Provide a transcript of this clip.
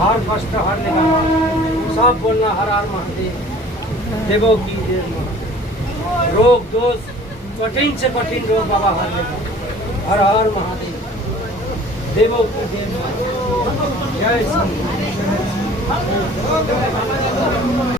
हर कष्ट हर लेगा सब बोलना हर हर महादेव। देवों की देव महादेव। रोग दोष कठिन से कठिन रोग बाबा हर लेगा। हर हर महादेव। देवों की देव महादेव। जय श्री